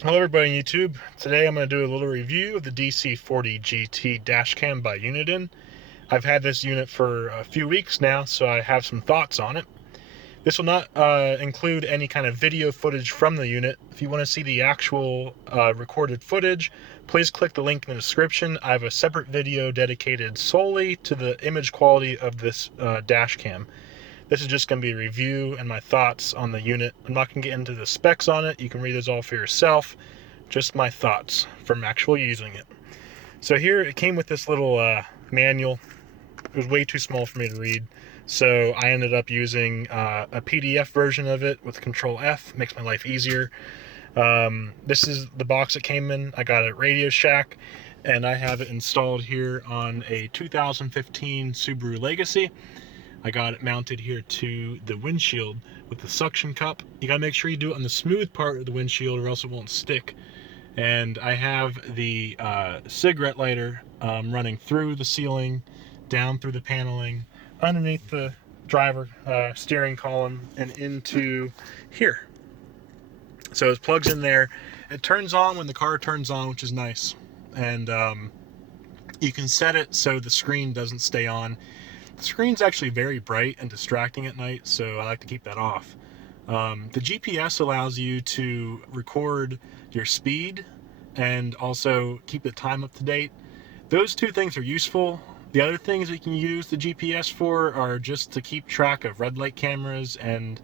Hello everybody on YouTube. Today I'm going to do a little review of the DC40GT dashcam by Uniden. I've had this unit for a few weeks now, so I have some thoughts on it. This will not include any kind of video footage from the unit. If you want to see the actual recorded footage, please click the link in the description. I have a separate video dedicated solely to the image quality of this dashcam. This is just going to be a review and my thoughts on the unit. I'm not going to get into the specs on it. You can read those all for yourself. Just my thoughts from actually using it. So here it came with this little manual. It was way too small for me to read. So I ended up using a PDF version of it with Control F. Makes my life easier. This is the box it came in. I got it at Radio Shack, and I have it installed here on a 2015 Subaru Legacy. I got it mounted here to the windshield with the suction cup. You gotta make sure you do it on the smooth part of the windshield or else it won't stick. And I have the cigarette lighter running through the ceiling, down through the paneling, underneath the driver steering column, and into here. So it plugs in there. It turns on when the car turns on, which is nice. And you can set it so the screen doesn't stay on. The screen's actually very bright and distracting at night, so I like to keep that off. The GPS allows you to record your speed and also keep the time up to date. Those two things are useful. The other things that you can use the GPS for are just to keep track of red light cameras and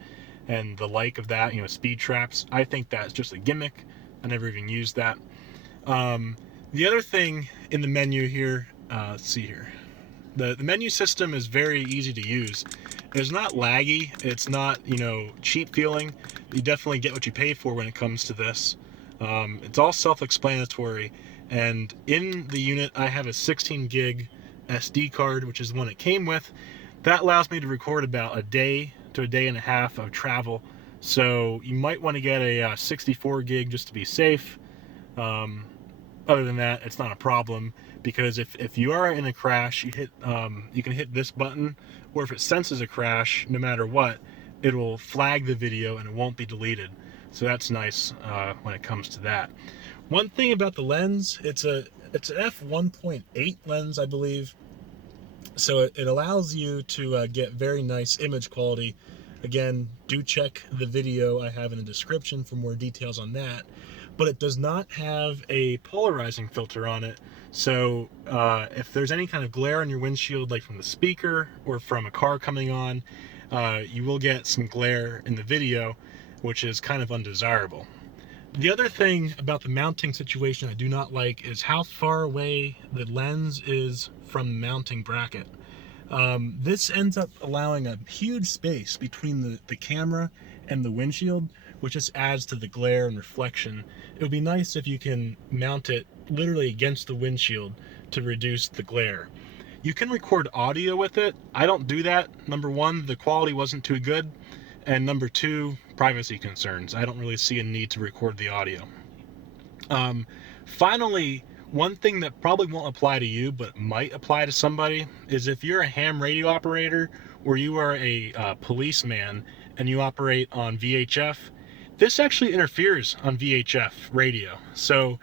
the like of that, speed traps. I think that's just a gimmick. I never even used that. The other thing in the menu here, let's see here. The menu system is very easy to use. It's not laggy. It's not, cheap feeling. You definitely get what you pay for when it comes to this. It's all self-explanatory. And in the unit, I have a 16 gig SD card, which is the one it came with. That allows me to record about a day to a day and a half of travel. So you might want to get a 64 gig just to be safe. Other than that, it's not a problem, because if you are in a crash, you can hit this button, or if it senses a crash, no matter what, it will flag the video and it won't be deleted. So that's nice when it comes to that. One thing about the lens, it's an f1.8 lens, I believe. So it allows you to get very nice image quality. Again, do check the video I have in the description for more details on that. But it does not have a polarizing filter on it. So if there's any kind of glare on your windshield, like from the speaker or from a car coming on, you will get some glare in the video, which is kind of undesirable. The other thing about the mounting situation I do not like is how far away the lens is from the mounting bracket. This ends up allowing a huge space between the camera and the windshield, which just adds to the glare and reflection. It would be nice if you can mount it literally against the windshield to reduce the glare. You can record audio with it. I don't do that. Number one, the quality wasn't too good. And number two, privacy concerns. I don't really see a need to record the audio. Finally, one thing that probably won't apply to you, but might apply to somebody, is if you're a ham radio operator or you are a policeman and you operate on VHF, this actually interferes on VHF radio. So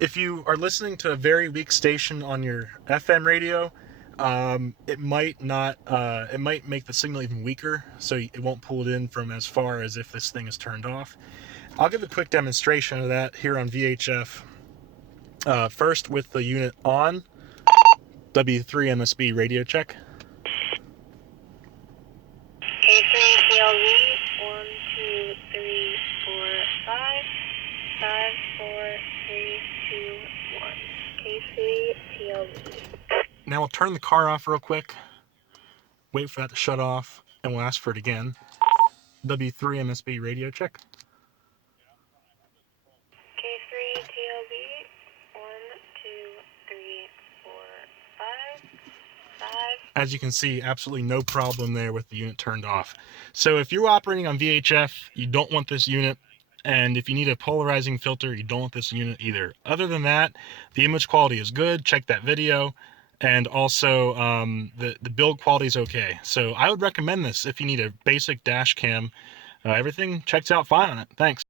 if you are listening to a very weak station on your FM radio, it might make the signal even weaker, so it won't pull it in from as far as if this thing is turned off. I'll give a quick demonstration of that here on VHF. First with the unit on, W3MSB radio check. K3TLV, 1, 2, 3, 4, 5, 5, 4, 3, 2, 1. K3TLV. Now we'll turn the car off real quick, wait for that to shut off, and we'll ask for it again. W3MSB radio check. K3TLV, 1, 2, 3, 4, 5, 5. As you can see, absolutely no problem there with the unit turned off. So if you're operating on VHF, you don't want this unit. And if you need a polarizing filter, you don't want this unit either. Other than that, the image quality is good. Check that video. And also, the build quality is okay. So I would recommend this if you need a basic dash cam. Everything checks out fine on it. Thanks.